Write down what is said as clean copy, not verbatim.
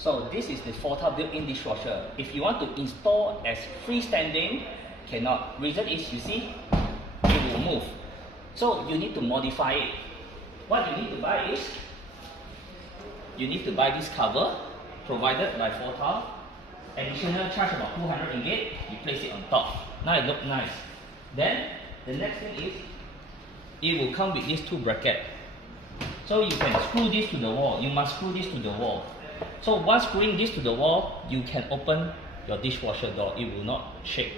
So this is the Fotile built-in dishwasher. If you want to install as freestanding, cannot. Reason is, you see, it will move. So you need to modify it. What you need to buy is, you need to buy this cover provided by Fotile. Additional charge about 200 ringgit. You place it on top. Now it looks nice. Then the next thing is, it will come with these two brackets. So you can screw this to the wall. You must screw this to the wall. So once screwing this to the wall, you can open your dishwasher door. It will not shake.